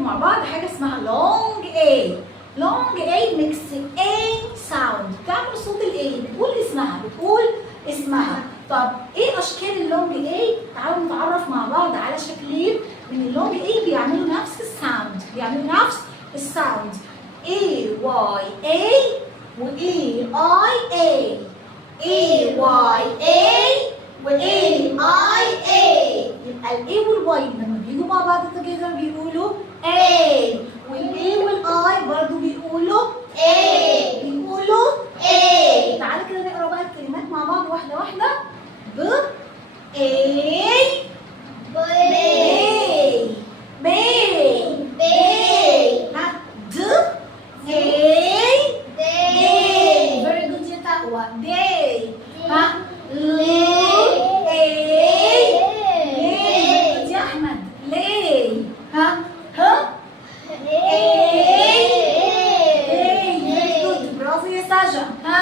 هناخد مع بعض حاجه اسمها long A. long A makes A sound. بتعمل صوت ال A. بتقول اسمها. طب ايه اشكال اللونج A؟ تعالوا نتعرف مع بعض على شكلين من اللونج A بيعملوا نفس الساوند. A Y A و A I A. A Y A و A I A. يبقى ال A وال Y لما بيجوا مع بعض together بيقولوا A، وال A وال I برضه بيقولوا A. تعالى كده نقرا بقى الكلمات مع بعض واحده واحده. ب A ها د very good يا تقوى. ها good يا احمد. ها very good برافو يا ساجا. ها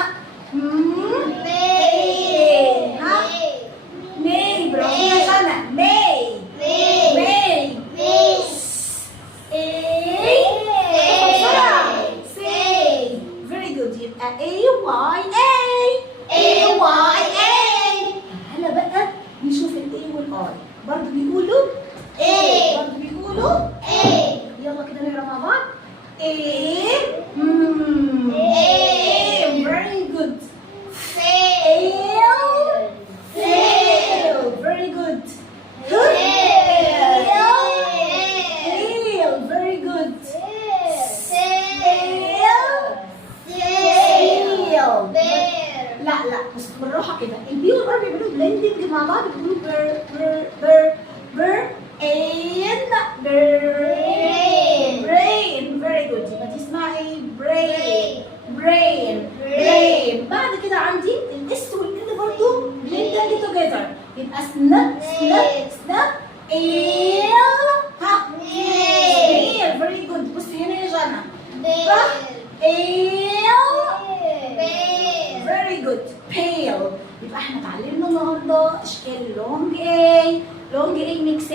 ماي برافو يا جنى. ماي very good. يبقى A Y A. هلا بقى نشوف ال A وال I برضه بيقولوا يلا كده نقرا مع بعض. very good. very good. very good. لا بس بالراحه كده. البي والار بيعملوا بلندنج مع بعض بيقولوا بر brain. very good. يبقى دي اسمها ايه؟ brain. بعد كده عندي الاس والان برضه بلندنج توجذر يبقى سناب ها very good. بص هنا يا جنى. very good. pale. يبقى احنا اتعلمنا النهارده اشكال long A makes A